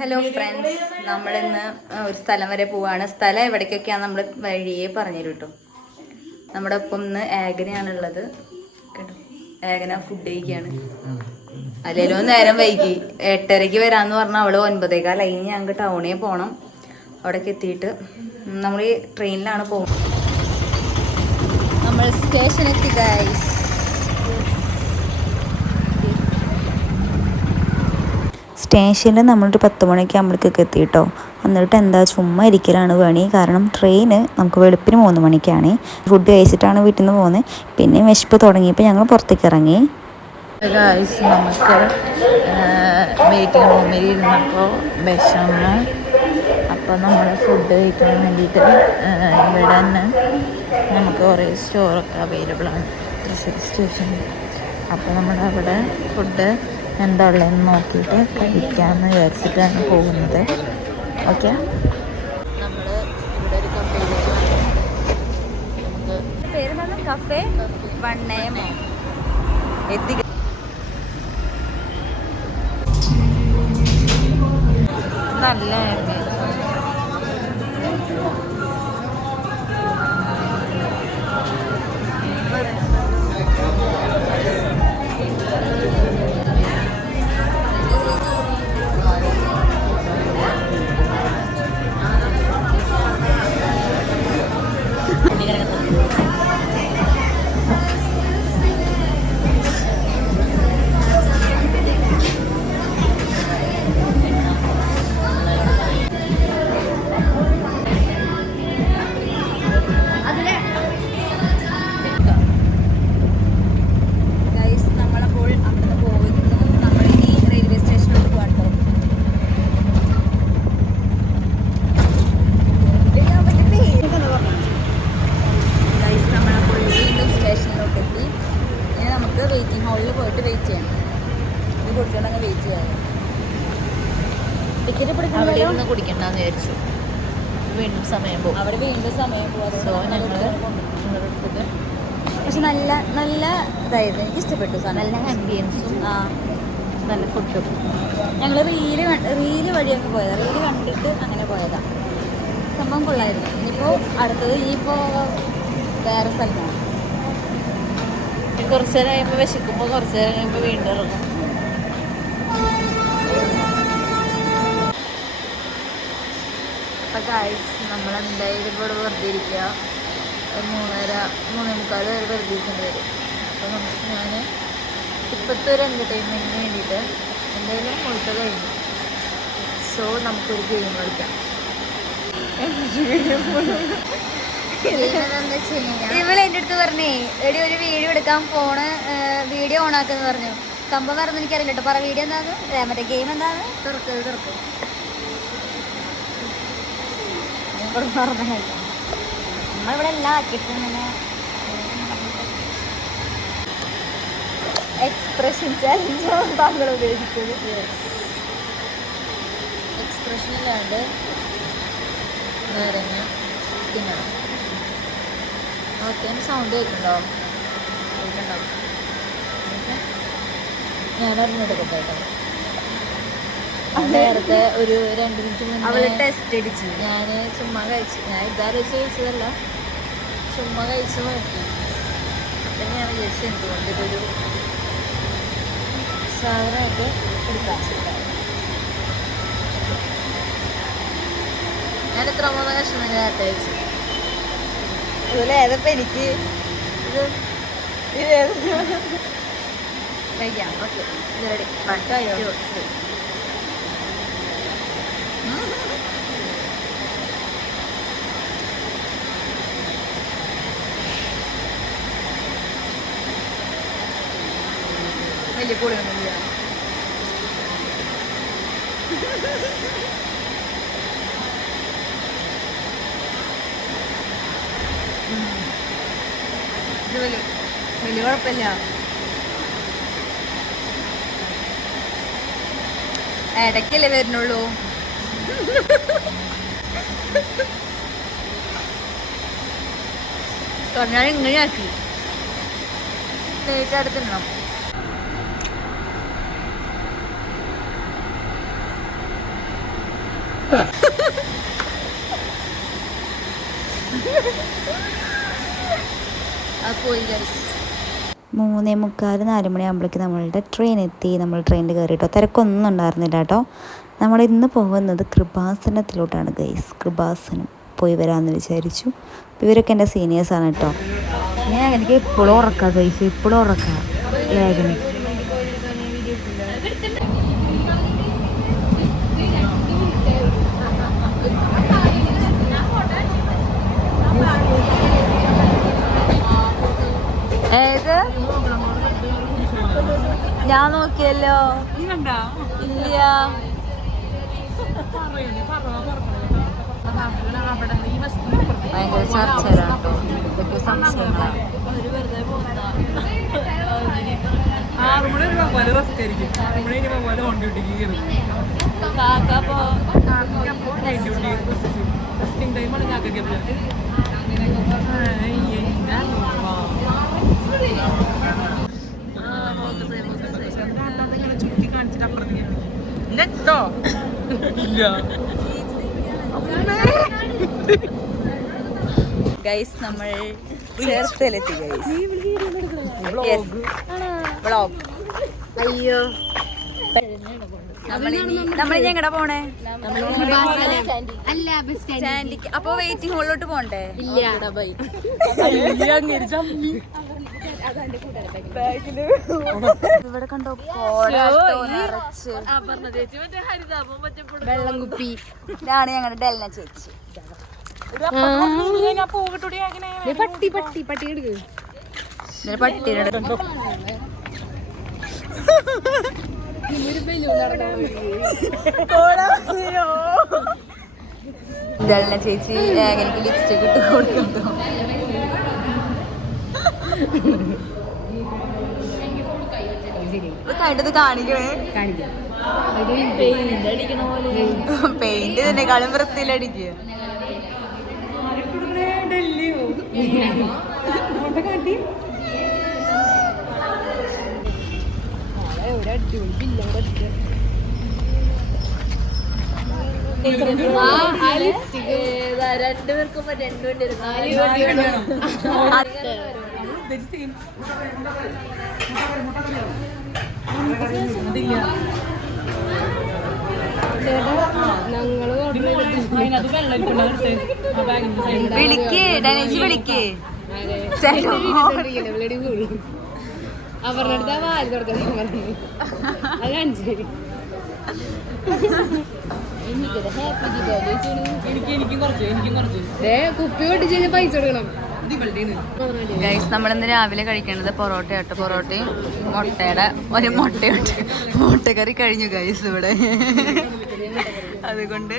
Hello friends, നമ്മളിന്ന് ഒരു സ്ഥലം വരെ പോവാണ്. സ്ഥലം എവിടേക്കൊക്കെയാണ് നമ്മൾ വഴിയെ പറഞ്ഞു കേട്ടോ. നമ്മുടെ ഒപ്പം ഇന്ന് ഏഗനയാണുള്ളത് കേട്ടോ. ഏഗന ഫുഡ് കഴിക്കുകയാണ്. അല്ലെങ്കിലും നേരം വൈകി 8:30 വരാമെന്ന് പറഞ്ഞാൽ അവള് 9:15 കഴിഞ്ഞ് ഞങ്ങൾക്ക് ടൗണിൽ പോകണം. അവിടേക്ക് എത്തിയിട്ട് നമ്മൾ ഈ ട്രെയിനിലാണ് പോകുന്നത്. നമ്മൾ സ്റ്റേഷനെത്തി ഗൈസ്. സ്റ്റേഷനിൽ നമ്മളൊരു 10 മണിക്ക് ആകുമ്പോഴേക്കൊക്കെ എത്തിയിട്ടോ. എന്നിട്ട് എന്താ ചുമ്മാ ഇരിക്കലാണ് പണി. കാരണം ട്രെയിന് നമുക്ക് വെളുപ്പിന് 3 മണിക്കാണ്. ഫുഡ് കഴിച്ചിട്ടാണ് വീട്ടിൽ നിന്ന് പോകുന്നത്. പിന്നെ വിശപ്പ് തുടങ്ങിയപ്പോൾ ഞങ്ങൾ പുറത്തേക്ക് ഇറങ്ങി. നമുക്ക് വെയിറ്റിംഗ് റൂമിൽ ഇരുന്നപ്പോൾ വിശന്നു. അപ്പോൾ നമ്മൾ ഫുഡ് കഴിക്കാൻ വേണ്ടിയിട്ട് ഇവിടെ തന്നെ നമുക്ക് കുറേ സ്റ്റോറൊക്കെ അവൈലബിൾ ആണ് തൃശ്ശൂർ സ്റ്റേഷനിൽ. അപ്പോൾ നമ്മളവിടെ ഫുഡ് എന്താ ഉള്ളതെന്ന് നോക്കിയിട്ട് കഴിക്കാമെന്ന് വിചാരിച്ചിട്ടാണ് പോകുന്നത്. ഓക്കെ, നമ്മൾ ഇവിടെ ഒരു കഫേയിലേക്ക് പേരെന്താണ്? കഫേ വണ്ണയമോ എത്തി. നല്ല വെയിറ്റിംഗ് ഹാളിൽ പോയിട്ട് വെയിറ്റ് ചെയ്യണം. ഇത് കുടിച്ചോണ്ടങ്ങ് വെയിറ്റ് ചെയ്യാം. ടിക്കറ്റ് അവിടെ ഇരുന്ന് കുടിക്കണ്ടെന്ന് വിചാരിച്ചു. വീണ്ടും സമയം പോകും. അവിടെ വീണ്ടും സമയം പോകും. സോ ഞങ്ങൾ പക്ഷെ നല്ല നല്ല ഇതായിരുന്നു. എനിക്ക് ഇഷ്ടപ്പെട്ടു. നല്ല ആംബിയൻസും നല്ല ഫുഡും. ഞങ്ങൾ റീല് വഴിയൊക്കെ പോയതാണ്. റീല് കണ്ടിട്ട് അങ്ങനെ പോയതാണ്. സംഭവം കൊള്ളായിരുന്നു. ഇനിയിപ്പോൾ അടുത്തത് വേറെ സ്ഥലമാണ്. കുറച്ച് നേരം കഴിയുമ്പോൾ വിശക്കുമ്പോൾ കുറച്ച് നേരം കഴിയുമ്പോൾ വീണ്ടും ഇറങ്ങും. അപ്പോൾ ഗൈസ്, നമ്മളെന്തായാലും ഇവിടെ വെറുതെ ഇരിക്കുക. 3:30-3:45 വരെ വെറുതെ ഇരിക്കേണ്ടി വരും. അപ്പോൾ ഞാൻ ഇപ്പോഴത്തെ ഒരു എൻ്റർടൈൻമെൻറ്റിന് വേണ്ടിയിട്ട് എന്തായാലും മുഴുത്ത കഴിഞ്ഞു. സോ നമുക്കൊരു ഗെയിം കളിക്കാം. ഇവളെ എൻ്റെ അടുത്ത് പറഞ്ഞേ, എടി ഒരു വീഡിയോ എടുക്കാൻ ഫോണ് വീഡിയോ ഓൺ ആക്കുമെന്ന് പറഞ്ഞു. സംഭവം വേറൊന്നും എനിക്കറിയില്ല കേട്ടോ. പറ, വീഡിയോ എന്താണ്? മറ്റേ ഗെയിം എന്താണ്? തുറക്ക് നമ്മളിവിടെ എല്ലാം ആക്കിയിട്ട് ഇങ്ങനെ എക്സ്പ്രഷൻ ചാലഞ്ചാണ് താങ്കൾ ഉപയോഗിച്ചത്. എക്സ്പ്രഷൻ ഇല്ലാണ്ട് നാരങ്ങ തിന്നണം. ഓക്കെ, സൗണ്ട് കേൾക്കുന്നുണ്ടാവും. ഞാൻ അറിഞ്ഞെടുക്കട്ടെ കേട്ടോ. നേരത്തെ ഒരു 2 മിനിറ്റ് മുന്നേ ടെസ്റ്റ് അടിച്ചു. ഞാൻ ചുമ്മാ കഴിച്ചു. ഞാൻ ഇതാലോചിച്ച് കഴിച്ചതല്ല, ചുമ്മാ കഴിച്ച് നോക്കി. അപ്പം ഞാൻ വിചാരിച്ചു എന്തുകൊണ്ട് ഇതൊരു സാധനമായിട്ട് എടുക്കാൻ. ഞാൻ എത്ര 3 കഷ്ണം തന്നെ നേരത്തെ കഴിച്ചു. അതുപോലെ ഏതപ്പം എനിക്ക് ഇത് കഴിക്കാം. Okay, ready. വലിയ പൊളിയൊന്നുമില്ല. ഇത് വലിയ കുഴപ്പമില്ല. ഇടയ്ക്കല്ലേ വരുന്നുള്ളൂ. ഞാൻ ഇങ്ങനെയാക്കി ലേറ്റ് അടുത്തിടണം. പോയി ഗൈസ്. 3:45 4 മണിയാകുമ്പോഴേക്ക് നമ്മളുടെ ട്രെയിൻ എത്തി. നമ്മൾ ട്രെയിനിൽ കയറിയിട്ടോ. തിരക്കൊന്നും ഉണ്ടായിരുന്നില്ല കേട്ടോ. നമ്മൾ ഇന്ന് പോകുന്നത് കൃപാസനത്തിലോട്ടാണ് ഗൈസ്. കൃപാസനം പോയി വരാമെന്ന് വിചാരിച്ചു. ഇവരൊക്കെ എൻ്റെ സീനിയേഴ്സാണ് കേട്ടോ. എനിക്ക് എപ്പോഴും ഉറക്കാം ഗൈസ്, എപ്പോഴും ഉറക്കാം ലേഖനം. ഏത് ഞാൻ നോക്കിയല്ലോ ഇല്ല. ഭയങ്കര ചർച്ചയിലാണ് കേട്ടോ. ഇതൊക്കെ സംശയങ്ങളാണ്. ഗൈസ് നമ്മൾ ചേർത്തലെത്തി ഗൈസ്. വ്ളോഗ്. അയ്യോ നമ്മളിനി എങ്ങടാ പോണേ? അല്ല ബസ് സ്റ്റാൻഡിക്ക്. അപ്പൊ വെയിറ്റിംഗ് ഹോളിലോട്ട് പോണ്ടേ? ഇല്ല. ഇവിടെ കണ്ടോ വെള്ളം കുപ്പി. ഇതാണ് ഞങ്ങളുടെ ഡെൽന ചേച്ചി. പട്ടി പട്ടി പട്ടി എടുക്ക്. പട്ടിയുടെ ഡെൽന ചേച്ചി എനിക്ക് ലിപ്സ്റ്റിക് ഇട്ട് കൊടുക്കുന്നുണ്ടോ? കണ്ടത് കാണിക്കണേ. പെയിന്റ് ഇതിനെക്കാളും വൃത്തിയിലടിക്കുക. രണ്ടുപേർക്കും വിളിക്ക് ഡനേജ് വിളിക്ക്. അവരുടെ വാല് തുറക്കാൻ പറഞ്ഞു. അത് കാണിച്ചു. കുപ്പി പൊട്ടിച്ച് പൈസ കൊടുക്കണം. ഗൈസ് നമ്മളിന്ന് രാവിലെ കഴിക്കണത് പൊറോട്ട ആട്ടോ. പൊറോട്ടയും മുട്ടയുടെ ഒരു മുട്ടയുണ്ട്. മുട്ടക്കറി കഴിഞ്ഞു ഗൈസ് ഇവിടെ. അതുകൊണ്ട്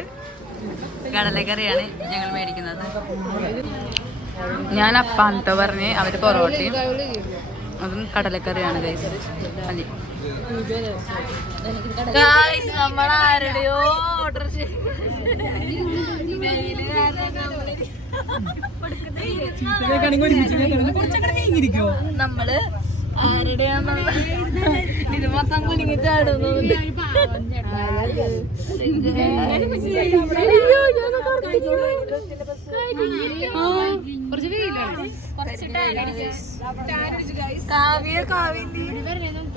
കടലക്കറിയാണ് ഞങ്ങൾ മേടിക്കുന്നത്. ഞാൻ അപ്പാന്തോ പറഞ്ഞ് അവര് പൊറോട്ടയും അതും കടലക്കറിയാണ് ഗൈസ്. അതെ ഗൈസ് നമ്മൾ ആരുടെയോ ഓർഡർ നമ്മള് ആരുടെയാന്നുള്ള ഇത് മൊത്തം കുലുങ്ങി ചാടുന്നു. Kavya Kavya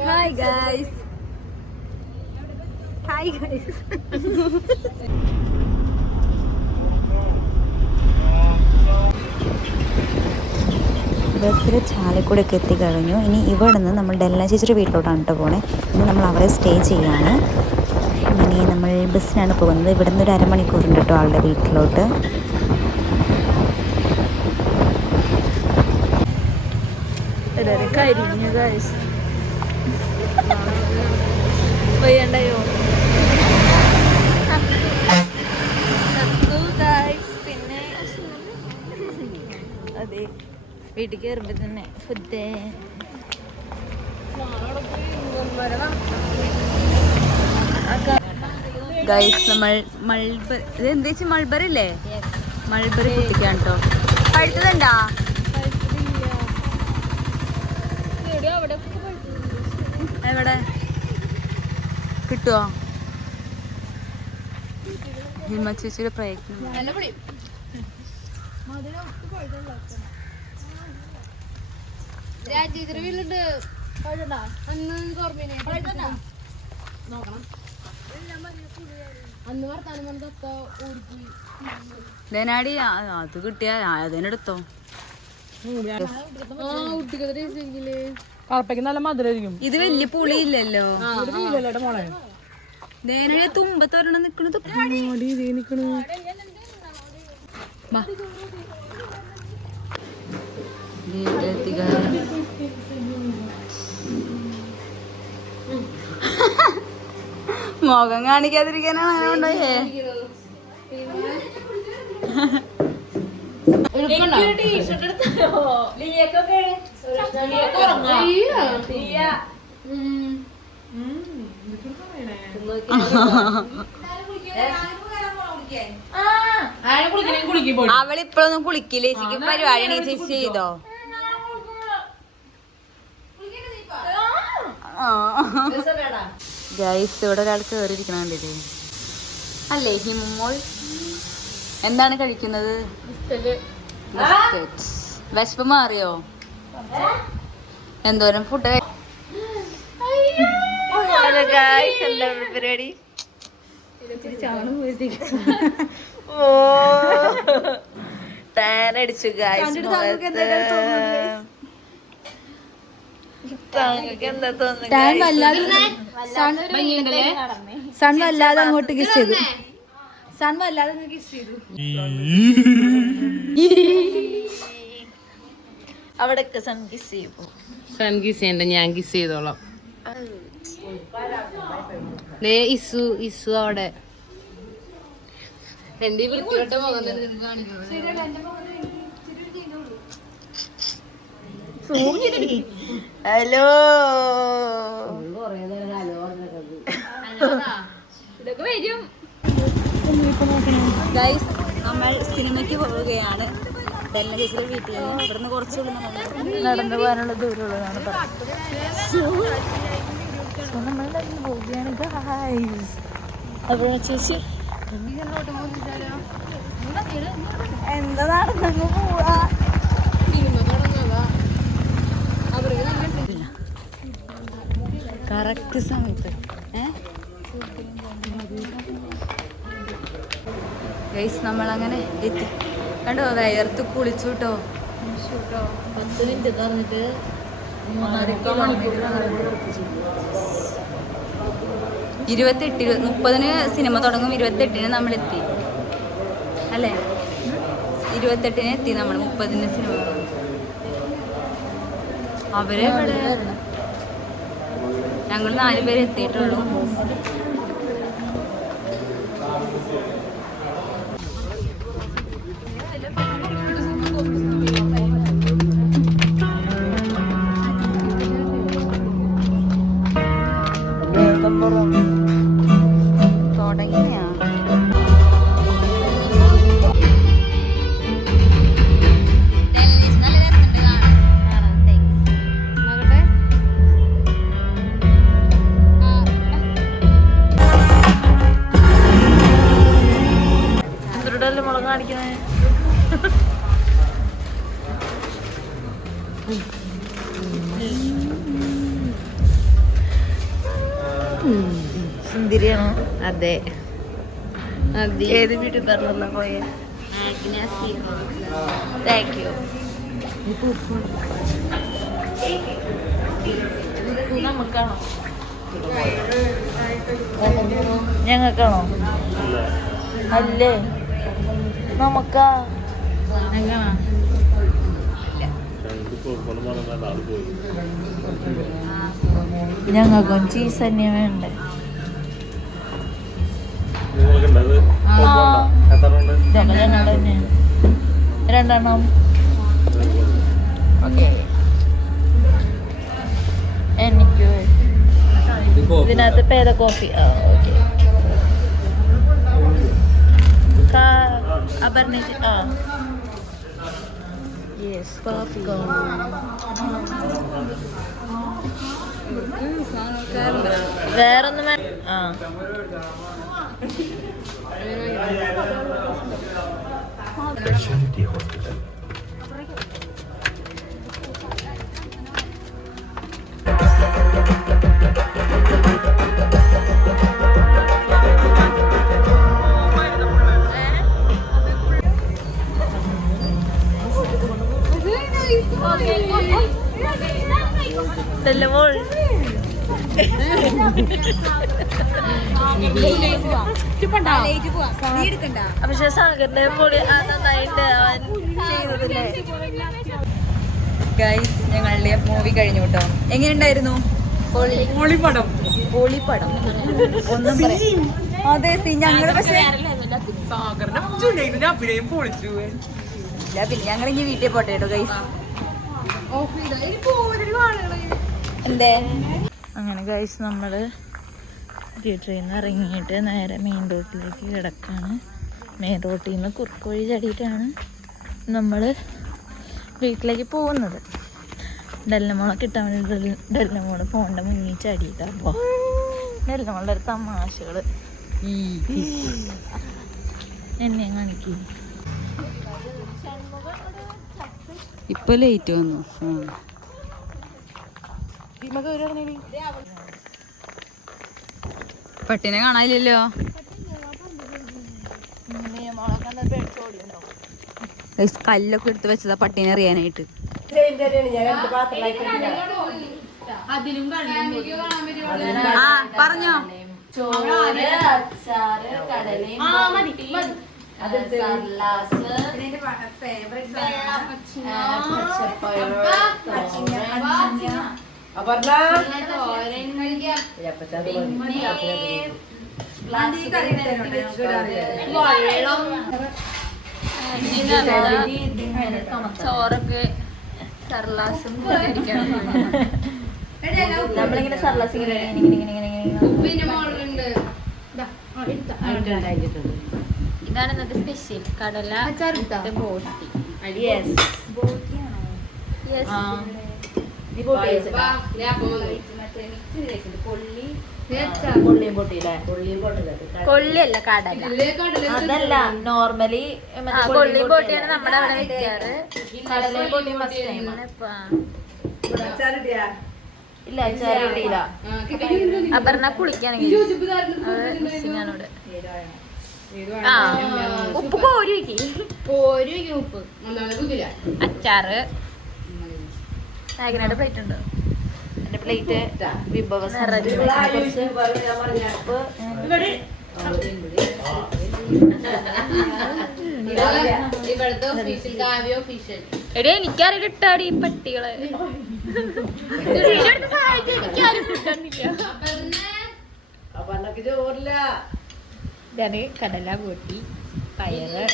hi guys. Hi guys. ബസ്സിൽ ചാലക്കുടിയൊക്കെ എത്തിക്കഴിഞ്ഞു. ഇനി ഇവിടെ നിന്ന് നമ്മൾ ഡെൽന ചേച്ചിയുടെ വീട്ടിലോട്ടാണ് കേട്ടോ പോണേ. ഇനി നമ്മൾ അവിടെ സ്റ്റേ ചെയ്യാണ്. ഇനി നമ്മൾ ബസ്സിനാണ് പോകുന്നത്. ഇവിടെ നിന്ന് ഒരു അരമണിക്കൂറുണ്ട് കേട്ടോ ആളുടെ വീട്ടിലോട്ട്. കരിഞ്ഞു ഗൈസ്. പോയണ്ടയോ പിന്നെ അതെ വീട്ടിൽ കയറുമ്പോ തന്നെ ഫുഡ്. ഗൈസ് നമ്മൾ മൾബറി, ഇത് എന്താ വെച്ചാൽ മൾബറി അല്ലേ? മൾബറി കുട്ടിക്കാണ് കേട്ടോ. പഴുത്തതുണ്ടാ? എവിടെ കിട്ടുവോ? ഹിമ ചേച്ചിയുടെ പ്രയത്നം. ദേനാടി അത് കിട്ടിയ അതിനെടുത്തോ. നല്ല മധുരമായിരിക്കും. ഇത് വലിയ പുളിയില്ലല്ലോ. ദേനാടി തുമ്പത്തൊരെണ്ണം നിക്കണത്. മുഖം കാണിക്കാതിരിക്കാനാണ് അങ്ങനെ കൊണ്ടുപോയേ. അവളിപ്പോഴൊന്നും കുളിക്കില്ലേ ചേച്ചിക്ക് പരിപാടി ചേച്ചി ചെയ്തോ? ഗൈസ് ഇവിടെ ഒരാൾ കേറിയിരിക്കണ കണ്ടില്ലേ? അല്ലേ ഹിമോൾ എന്താണ് കഴിക്കുന്നത്? വിശപ്പ് മാറിയോ? എന്തോരം ഫുഡ്? എന്താ പരിപാടി? ഓ ടാൻ അടിച്ചു ഗൈസ്. എന്താ സൺ വല്ലാതെ അങ്ങോട്ട് കിസ് ചെയ്തു. സൺ വല്ലാതെ കിസ് ചെയ്തു. അവിടൊക്കെ സൺ കിസ് ചെയ്യും. സൺ കിസ് ചെയ്യണ്ട, ഞാൻ കിസ് ചെയ്തോളാം. ഇസു ഇസു അവിടെ എന്റെ വൃത്തിയോട്ട മുഖം ഹലോ ഇതൊക്കെ വരും. ഗൈസ് നമ്മൾ സിനിമയ്ക്ക് പോവുകയാണ്. ചേച്ചിയുടെ വീട്ടിൽ ഇവിടുന്ന് കുറച്ചുകൂടി നടന്നു പോകാനുള്ള ദൂരമുള്ളതാണ് പറഞ്ഞത്. നമ്മൾ നടന്നു പോവുകയാണ് ഗൈസ്. അപ്പോൾ ചേച്ചി എന്താ നടന്നു പോവാ? കറക്റ്റ് സമയത്ത് ഗൈസ് നമ്മളങ്ങനെ എത്തി. കണ്ടോ വയർത്ത് കുളിച്ചു കേട്ടോ. 10 മിനിറ്റ് പറഞ്ഞിട്ട് 30-ന് സിനിമ തുടങ്ങും. 28-ന് നമ്മളെത്തി അല്ലേ? 28-ന് എത്തി നമ്മൾ. 30-ന് സിനിമ തുടങ്ങും. അവരെ ഇവിടെ ഞങ്ങൾ 4 പേര് എത്തിയിട്ടുള്ളൂ. തുടങ്ങിയാ മുളക് കാണിക്കുന്നേ. സുന്ദരിയാണോ? അതെ. ഏത് ബ്യൂട്ടി പാർലറിലാണ് പോയെ? Thank you. നമുക്കാണോ? ഞങ്ങൾക്കാണോ? അല്ലേ നമുക്കാ? ഞങ്ങൾക്കും ചീസ് തന്നെ വേണ്ടേ? ഇതൊക്കെ ഞങ്ങളുടെ തന്നെ 2 എണ്ണം. ഓക്കെ എനിക്ക് ഇതിനകത്ത് പേര കോഫി. ഓക്കെ അപർണിച്ച് യെസ് പോപ്കോൺ. വേറൊന്നും Specialty Hospital. പക്ഷെ സാഗറിന്റെ പൊളി നന്നായിട്ട് അവൻ ചെയ്തതില്ലേ. ഗൈസ് ഞങ്ങളുടെ മൂവി കഴിഞ്ഞു കേട്ടോ. എങ്ങനെയുണ്ടായിരുന്നു? പൊളിപ്പടം. ഒന്നും അതെ ഞങ്ങള് പക്ഷേ പിന്നെ ഞങ്ങൾ ഇനി വീട്ടിൽ പോട്ടെ കേട്ടോ ഗൈസ്. എന്തേ അങ്ങനെ ഗൈസ് നമ്മള് തിയേറ്ററിൽ നിന്ന് ഇറങ്ങിയിട്ട് നേരെ മെയിൻ റോഡിലേക്ക് കിടക്കാണ്. മെയിൻ റോട്ടിൽ നിന്ന് കുറുക്കുവഴി ചാടിയിട്ടാണ് നമ്മൾ വീട്ടിലേക്ക് പോകുന്നത്. ഡെല്ലമോളെ കിട്ടാൻ വേണ്ടി ഡെല്ലമോള് ഫോണിൻ്റെ മുന്നിൽ ചാടിയിട്ടാണ്. അപ്പോൾ ഡെല്ലമോളുടെ ഒരു തമാശകൾ എന്നെ കാണിക്കും. ഇപ്പൊ ലേറ്റ് വന്നു. പട്ടിനെ കാണാനില്ലല്ലോ. കല്ലൊക്കെ എടുത്ത് വെച്ചതാ പട്ടിനെ അറിയാനായിട്ട്. ആ പറഞ്ഞോ. ചോറ്, അച്ചാറ്, കടലയും ചോറൊക്കെ സർലാസും നമ്മളിങ്ങനെ സർലാസ് ഇതാണ് ഇന്നത്തെ സ്പെഷ്യൽ കടല ബോട്ടി. കൊള്ളിയല്ല കടല. അതല്ല നോർമലി കൊള്ളി ബോട്ടിയാണ് നമ്മുടെ അവിടെ വിൽക്കാറ്. കടലയും പൊടിയും ഇല്ല ചെറിയ അപർണ കുളിക്കാണെങ്കിൽ ഞാനോട് ഉപ്പ് കോരി ഉപ്പ് അച്ചാറ്. നാഗിനയുടെ പ്ലേറ്റ് ഉണ്ട്. എന്റെ പ്ലേറ്റ് വിഭവ എടേ എനിക്കറിയില്ല ഇട്ടാടി പട്ടികളെ. ഞാന് കടല കൂട്ടി പയറ്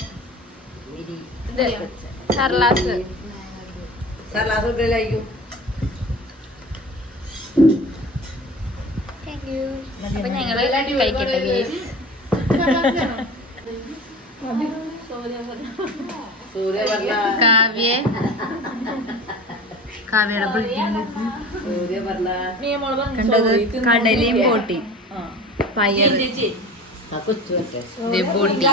സർലാസ് അപ്പൊ ഞങ്ങള് കഴിക്കട്ടെ ഗൈസ്. കാവ്യയുടെ കണ്ടത് കടലയും പൊട്ടി പയർ ബോട്ടി.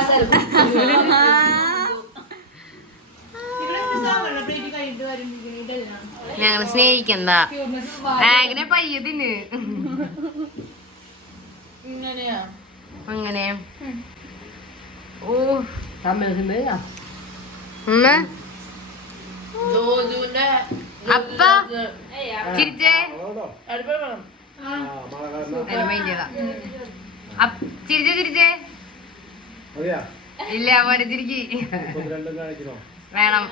ഞങ്ങള് സ്നേഹിക്കണ്ട അങ്ങനെ പയ്യതിന് അങ്ങനെ. ഓ അപ്പ ചിരിച്ചേ ചിരിച്ചേ ചിരിച്ചേ ഇല്ല പോലെ ചിരിക്കി വേണം.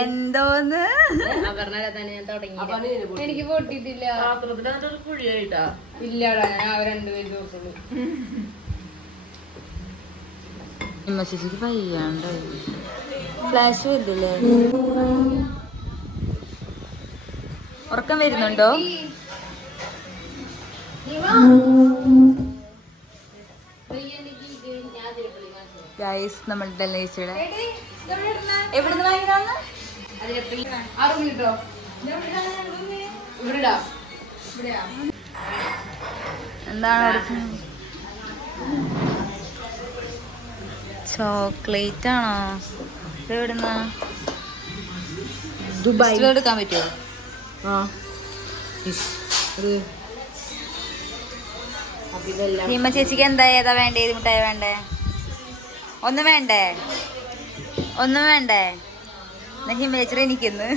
എന്തോന്ന് എനിക്ക് പൊട്ടിട്ടില്ല. ഇല്ലടാ ഞാൻ 2 പേര് നോക്കുള്ളൂ. ചേച്ചിക്ക് പയ്യാണ്ടായി. ഫ്ലാഷ് വരുന്നില്ലേ? ഉറക്കം വരുന്നുണ്ടോ? ഗൈസ് നമ്മളുടെ ഡെല്ലേച്ചിയുടെ എവിടുന്ന് വാങ്ങിയതാന്ന് എന്താണ് ചോക്ലേറ്റ് ആണോ? ഇത് എവിടുന്ന? ദുബായ് എടുക്കാൻ പറ്റുമോ? ഹിമ ചേച്ചിക്ക് എന്താ ഏതാ വേണ്ടേ? ഏത് മിഠായി വേണ്ടേ? ഒന്നും വേണ്ടേ? ഒന്നും വേണ്ടേ? എന്നാ ഹിമ ചേച്ചി എനിക്കിന്ന്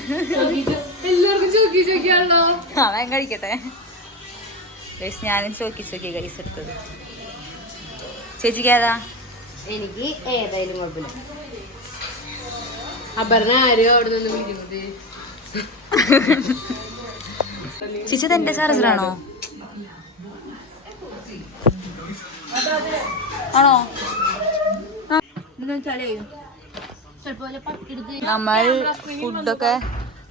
അവൻ കഴിക്കട്ടെ. ഗൈസ് ഞാനും ചോക്കി ഗൈസ് എടുത്തത്. ചേച്ചിക്ക് ഏതാ? എനിക്ക് ഏതായാലും കുഴപ്പമില്ല. അപർണ ആരോ അവിടെ നിന്ന് വിളിക്കുന്നത്. ചേച്ചി എന്റെ ചാർജറാണോ? ആണോ? നമ്മൾ ഫുഡൊക്കെ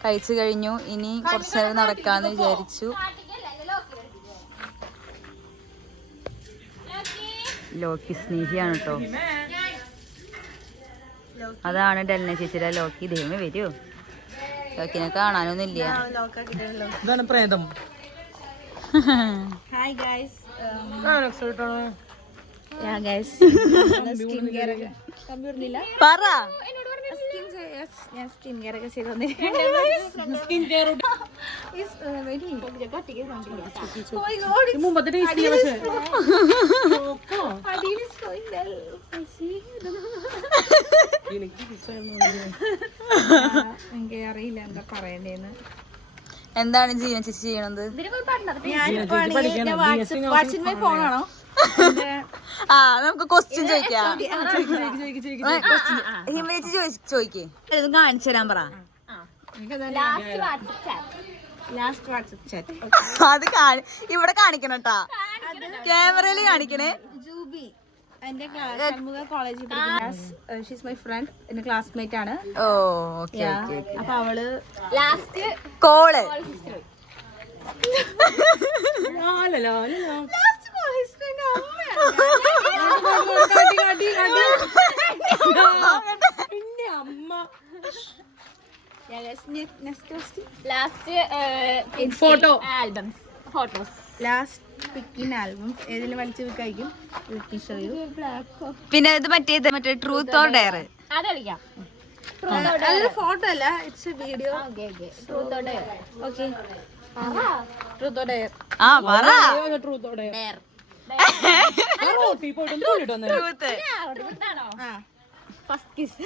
കഴിച്ചു കഴിഞ്ഞു. ഇനി കുറച്ചു നേരം നടക്കാന്ന് വിചാരിച്ചു. ലോക്കി സ്നേഹിയാണ് കേട്ടോ. അതാണ് ഡെൽന ചേച്ചിയുടെ ലോക്കി. ദൈവമേ വരുമോ? ലോക്കിനെ കാണാനൊന്നുമില്ല. പ്രേതം. Hi guys. പറ. ഞാൻ സ്കിൻ കെയർ ഒക്കെ ചെയ്തു മുമ്പത്തെ ടേസ്റ്റ് എനിക്ക് അറിയില്ല എന്താ പറയണ്ടേന്ന്. എന്താണ് ജീവൻ ചേച്ചി ചെയ്യണത്? ഫോണാണോ? ആ നമുക്ക് ക്വസ്റ്റ്യൻ ചോദിക്കാം. ഹിമ ചേച്ചി ചോദിക്കേ. ഇത് കാണിച്ചു തരാൻ പറ. Last WhatsApp chat. അത് ഇവിടെ കാണിക്കണം കേട്ടാ. ക്യാമറയില് കാണിക്കണേ. ജൂബി എന്റെ കോളേജിൽ ഷീസ് മൈ ഫ്രണ്ട്, എന്റെ ക്ലാസ്മേറ്റ് ആണ്. Oh okay. അപ്പൊ അവള് last call photo albums, photos. Last പിക്കിൻ ആൽബം ഏതെങ്കിലും വലിച്ചു വെക്കായിരിക്കും. പിന്നെ ഇത് മറ്റേ ട്രൂത്ത് ഓർ ഡെയർ. അത് കളിക്കാം. അതൊരു ഫോട്ടോ അല്ല, it's A video. Okay truth or dare. ആ പറ. ട്രൂത്തോടെ ഫസ്റ്റ് കിസ്.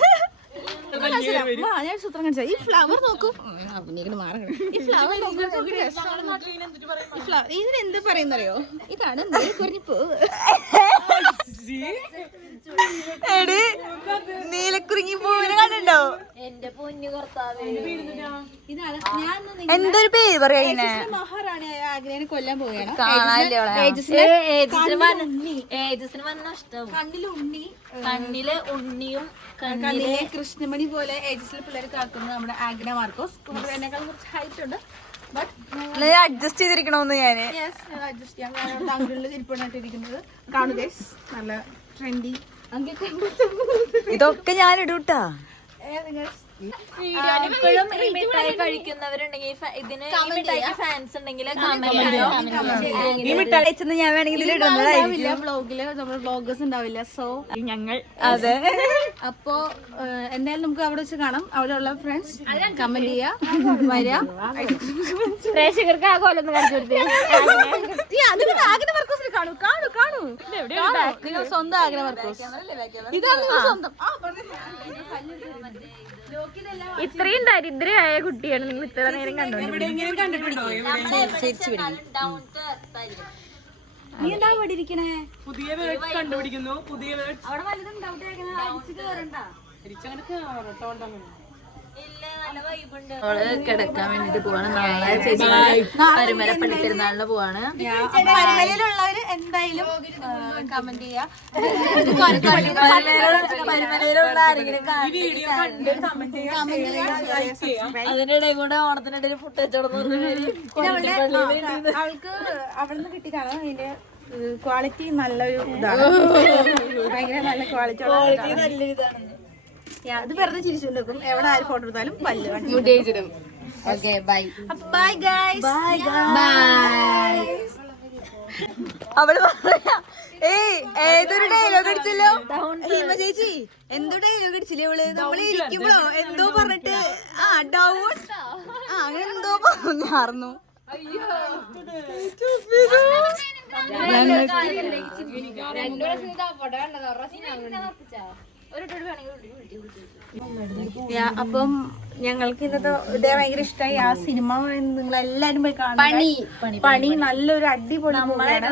ഞാൻ സൂത്രം കാണിച്ച ഈ ഫ്ലവർ നോക്കൂ. ഈ ഫ്ലവർ ഇതിനെന്ത് പറയുന്നറിയോ? ഇതാണ് കുറിഞ്ഞിപ്പോ. എടി നീലക്കുറിങ്ങി പൂവിനെ കണ്ടോ? എന്റെ പൊന്നു കർത്താവേ, ഇതാണ് ഞാൻ എന്തൊരു പേര് പറയാ ഇതിനെ? മഹാറാണി ആഗ്രഹനെ കൊല്ലാൻ പോവുകയാണ്. കാണാനില്ലേ അവളെ? ഏജസിന് വന്ന നഷ്ടം. കണ്ണില് ഉണ്ണി, കണ്ണില് ഉണ്ണിയും കണ്ണിലെ കൃഷ്ണമണി പോലെ ഏജസിലെ പിള്ളേർ കാക്കുന്നത് നമ്മുടെ ആഗ്ന മാർക്കോസ്. എന്നെക്കാൾ കുറച്ച് ഹൈറ്റ് ഉണ്ട്. അഡ്ജസ്റ്റ് ചെയ്തിരിക്കണോന്ന് ഞാന്. അഡ്ജസ്റ്റ് ചെയ്യാൻ താങ്കളുടെ ഇരിപ്പുണ്ടായിട്ടിരിക്കുന്നത് കാണുക. നല്ല ട്രെൻഡി. ഇതൊക്കെ ഞാൻ ഇടൂട്ടാ. ഇപ്പോഴും ഈ മിഠായി കഴിക്കുന്നവരുണ്ടെങ്കിൽ ഇതിന് ഈ മിഠായിക്ക് ഫാൻസ് ഉണ്ടെങ്കിൽ ഈ മിഠായി അയച്ചെന്ന് ഞാൻ വേണമെങ്കിൽ ഇതിൽ ഇടുന്നതായിരിക്കും. വ്ളോഗില് നമ്മുടെ വ്ളോഗേഴ്സ് ഉണ്ടാവില്ല. സോ ഞങ്ങൾ അതെ. അപ്പോ എന്തായാലും നമുക്ക് അവിടെ വെച്ച് കാണാം. അവിടെയുള്ള ഫ്രണ്ട്സ് കമന്റ് ചെയ്യാ, വരാ. പ്രേക്ഷകർക്ക് ആ കോലൊന്നും കാണിച്ചു കൊടുത്തേ. ആഗ്രഹ വർക്കോസിൽ കാണൂ, കാണൂ, കാണൂ. നിങ്ങൾ സ്വന്തം ആഗ്രഹ വർക്കോസ്. ഇതാണ് നിങ്ങളുടെ സ്വന്തം. ഇത്രയും ദരിദ്രയായ കുട്ടിയാണ് നിങ്ങൾ ഇത്ര നേരം കണ്ടിട്ടുണ്ടോ? നീ എന്താ ഇവിടെ ഇരിക്കണേ? പുതിയ വേർഡ്സ് കണ്ടുപിടിക്കുന്നു. പുതിയ വേർഡ്സ് അവിടെ വലുതും ഡൗട്ട് അവള് കിടക്കാൻ വേണ്ടിട്ട് പോവാണ്. നാളെ ചേച്ചി പരുമല പള്ളിപ്പെരുന്നാളിന് പോവാണ്. പരുമലയിലുള്ളവര് എന്തായാലും കമന്റ് ചെയ്യാ. പരുമലയിലുള്ള ആരെങ്കിലും അതിന്റെ ഇടയിൽ കൂടെ ഓണത്തിനിടയിൽ അവൾക്ക് അവിടുന്ന് കിട്ടിയതാണ്. അതിന്റെ ക്വാളിറ്റി നല്ലൊരു ഇതാണ്. ഭയങ്കര നല്ല ക്വാളിറ്റി നല്ലൊരു ഇതാണ്. ഇത് വെറുതെ ചിരിച്ചുകൊണ്ടിരിക്കും. എവിടെ ആര് ഫോട്ടോ എടുത്താലും പല്ല് okay bye bye guys. Bye. അവള് പറയാ ഏതൊരു ഡയലോഗ് അടിച്ചല്ലോ ഹിമ ചേച്ചി എന്തോ ഡയലോഗ് അടിച്ചില്ലേ അവള് നമ്മള് ഇരിക്കുമ്പോ എന്തോ പറഞ്ഞിട്ട് ഡൗൺ അങ്ങനെ എന്തോ പറഞ്ഞാർന്നു. അപ്പം ഞങ്ങൾക്ക് ഇന്നത്തെ ഇതേ ഭയങ്കര ഇഷ്ടമായി. ആ സിനിമ നിങ്ങൾ എല്ലാരും പോയി കാണും. പണി നല്ലൊരു അടിപൊളി മൂവിയാണ്.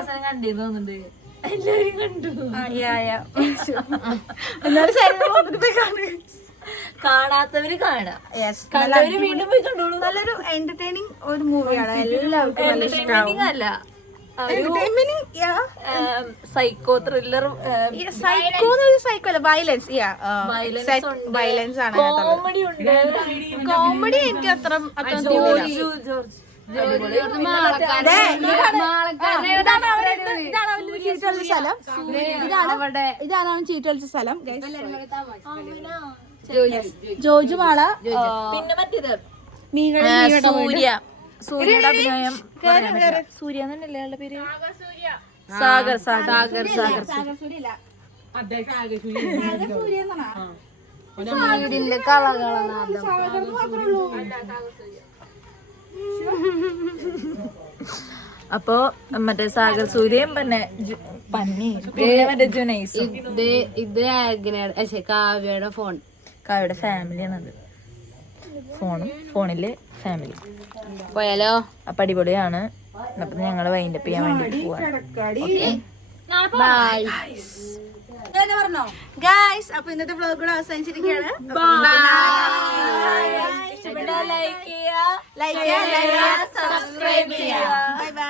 കാണാത്തവര് കാണാം, വീണ്ടും പോയി കണ്ടോളൂ. നല്ലൊരു എന്റർടൈനിങ് ഒരു മൂവിയാണ്. എല്ലാവർക്കും നല്ല ഇഷ്ടമാവും. അല്ല, സൈക്കോ ത്രില്ലർ, സൈക്കോ അല്ല, വയലൻസ്. വയലൻസ് ആണ്. കോമഡി ഉണ്ട്. കോമഡി എനിക്ക് അത്ര ഇതാണ് അവൻ ചീട്ടൊളിച്ച സ്ഥലം. ജോജുമാള. പിന്നെ മറ്റേത് സൂര്യയുടെ അഭിനയം സൂര്യ എന്നല്ലേ അയാളുടെ പേര്? സാഗർ അപ്പൊ മറ്റേ സാഗർ സൂര്യയും പിന്നെ മറ്റേ ജുനൈസും. ഇത് കാവ്യയുടെ ഫോൺ, കാവ്യയുടെ ഫാമിലിയാണത്. ഫോണില് ഫാമിലി പോയാലോ? അപ്പൊ അടിപൊളിയാണ്. അപ്പൊ ഞങ്ങള് വൈൻഡപ്പ് ചെയ്യാൻ വേണ്ടി പോവാ. ഗായ്സ്, അപ്പൊ ഇന്നത്തെ വ്ലോഗ് കൂടെ അവസാനിച്ചിരിക്കുകയാണ്. ലൈക്ക് ചെയ്യുക, സബ്സ്ക്രൈബ് ചെയ്യുക. Bye bye.